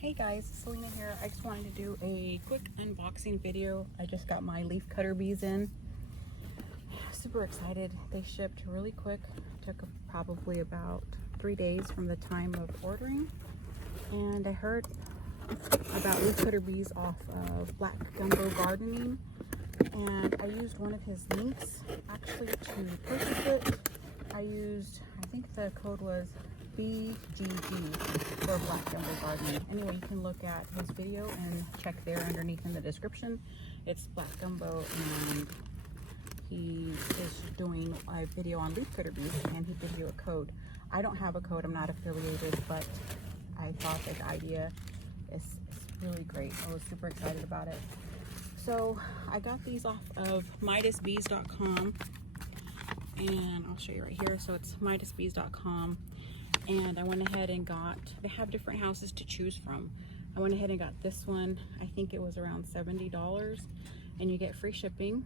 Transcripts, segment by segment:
Hey guys, Selena here. I just wanted to do a quick unboxing video. I just got my Leafcutter Bees in. Super excited. They shipped really quick. Took probably about 3 days from the time of ordering. And I heard about Leafcutter Bees off of Black Gumbo Gardening. And I used one of his links actually to purchase it. I think the code was BGG for Black Gumbo Gardening. Anyway, you can look at his video and check there underneath in the description. It's Black Gumbo, and he is doing a video on Leafcutter Bees, and he gives you a code. I don't have a code, I'm not affiliated, but I thought that the idea is really great. I was super excited about it. So I got these off of MidasBees.com, and I'll show you right here. So it's MidasBees.com. And I went ahead and they have different houses to choose from. I went ahead and got this one. I think it was around $70, and you get free shipping.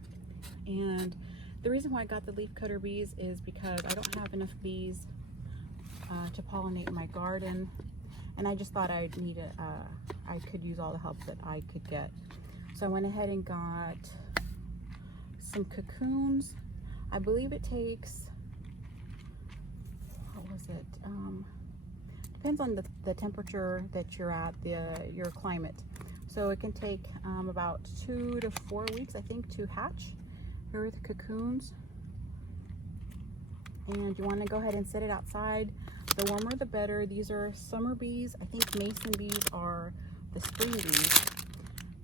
And the reason why I got the Leafcutter Bees is because I don't have enough bees to pollinate my garden. And I just thought I could use all the help that I could get. So I went ahead and got some cocoons. I believe it takes, depends on the temperature that you're at, your climate. So it can take about 2 to 4 weeks, I think, to hatch. Here are the cocoons. And you want to go ahead and set it outside. The warmer the better. These are summer bees. I think mason bees are the spring bees.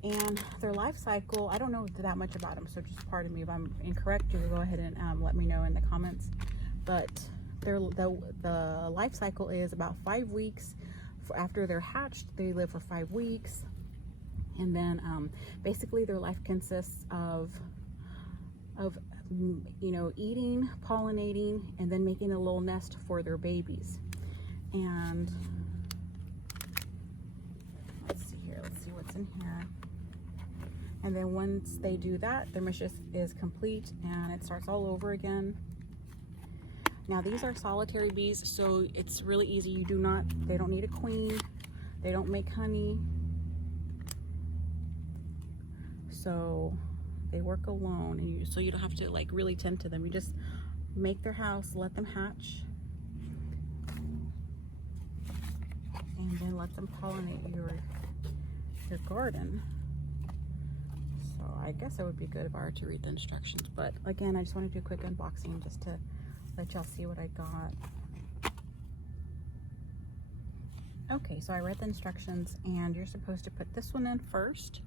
And their life cycle, I don't know that much about them, so just pardon me if I'm incorrect. You can go ahead and let me know in the comments. But the life cycle is about 5 weeks. After they're hatched, they live for 5 weeks, and then basically their life consists of eating, pollinating, and then making a little nest for their babies. And let's see what's in here. And then once they do that, their mission is complete, and it starts all over again. Now these are solitary bees, so it's really easy. They don't need a queen. They don't make honey. So they work alone, and so you don't have to like really tend to them. You just make their house, let them hatch, and then let them pollinate your garden. So I guess it would be good if I were to read the instructions, but again, I just want to do a quick unboxing just to let y'all see what I got. Okay, so I read the instructions, and you're supposed to put this one in first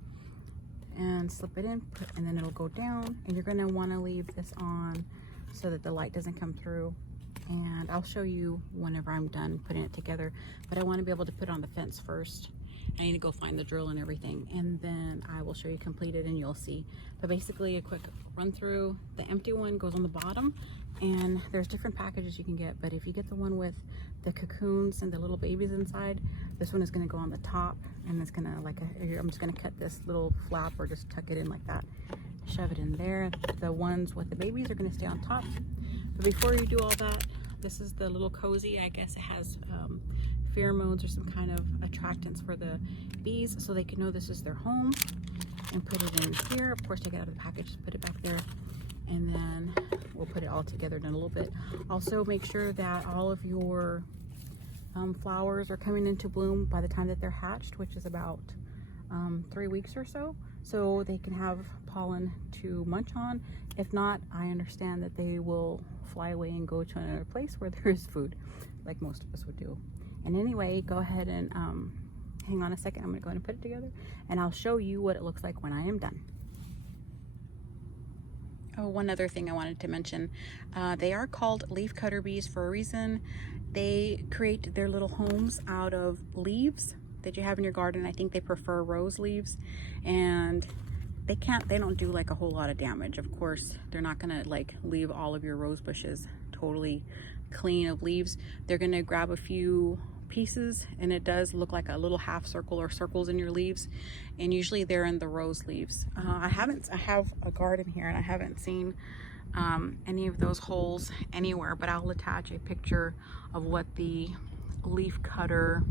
and slip it in, and then it'll go down, and you're going to want to leave this on so that the light doesn't come through. And I'll show you whenever I'm done putting it together, but I want to be able to put it on the fence first. I need to go find the drill and everything, and then I will show you completed, and you'll see. But basically, a quick run through. The empty one goes on the bottom, and there's different packages you can get, but if you get the one with the cocoons and the little babies inside, this one is going to go on the top, and it's going to I'm just going to cut this little flap or just tuck it in like that, shove it in there. The ones with the babies are going to stay on top. But before you do all that, this is the little cozy. I guess it has pheromones or some kind of attractants for the bees, so they can know this is their home. And put it in here. Of course, take it out of the package, put it back there, and then we'll put it all together in a little bit. Also, make sure that all of your flowers are coming into bloom by the time that they're hatched, which is about 3 weeks or so they can have pollen to munch on. If not, I understand that they will fly away and go to another place where there is food, like most of us would do. And anyway, go ahead and hang on a second. I'm going to go ahead and put it together, and I'll show you what it looks like when I am done. Oh, one other thing I wanted to mention. They are called Leafcutter Bees for a reason. They create their little homes out of leaves that you have in your garden. I think they prefer rose leaves, and they don't do like a whole lot of damage. Of course, they're not gonna like leave all of your rose bushes totally clean of leaves. They're gonna grab a few pieces, and it does look like a little half circle or circles in your leaves, and usually they're in the rose leaves. I have a garden here, and I haven't seen any of those holes anywhere, but I'll attach a picture of what the Leafcutter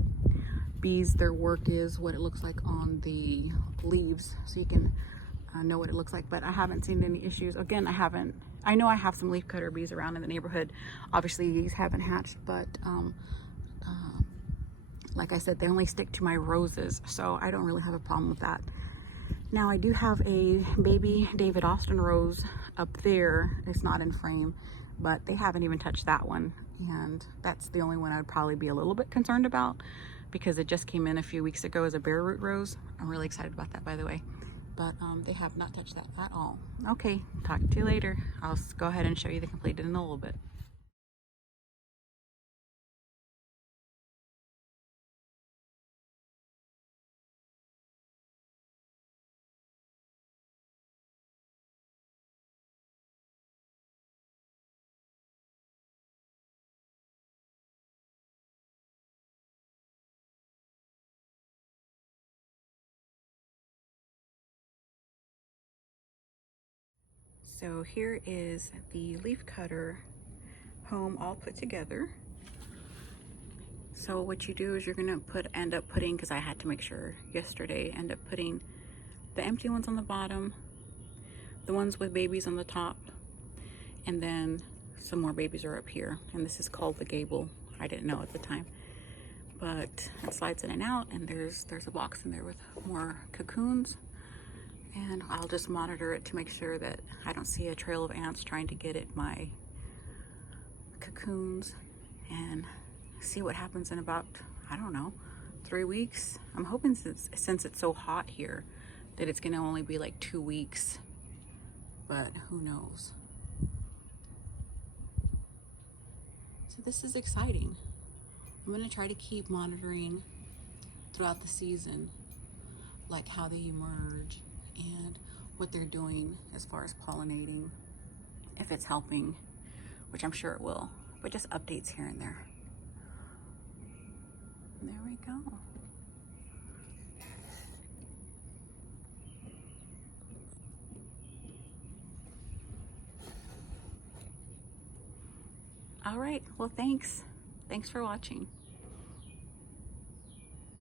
bees, their work is, what it looks like on the leaves, so you can know what it looks like. But I haven't seen any issues. Again, I know I have some leafcutter bees around in the neighborhood. Obviously these haven't hatched, but like I said, they only stick to my roses, so I don't really have a problem with that. Now I do have a baby David Austin rose up there. It's not in frame, but they haven't even touched that one, and that's the only one I'd probably be a little bit concerned about because it just came in a few weeks ago as a bare root rose. I'm really excited about that, by the way. But they have not touched that at all. Okay, talk to you later. I'll go ahead and show you the completed in a little bit. So here is the leafcutter home all put together. So what you do is you're gonna end up putting, because I had to make sure yesterday, end up putting the empty ones on the bottom, the ones with babies on the top, and then some more babies are up here. And this is called the gable. I didn't know at the time, but it slides in and out, and there's a box in there with more cocoons. And I'll just monitor it to make sure that I don't see a trail of ants trying to get at my cocoons, and see what happens in about, I don't know, 3 weeks. I'm hoping since it's so hot here that it's gonna only be like 2 weeks, but who knows. So this is exciting. I'm gonna try to keep monitoring throughout the season, like how they emerge and what they're doing as far as pollinating, if it's helping, which I'm sure it will, but just updates here and there. There we go. All right, well, thanks for watching.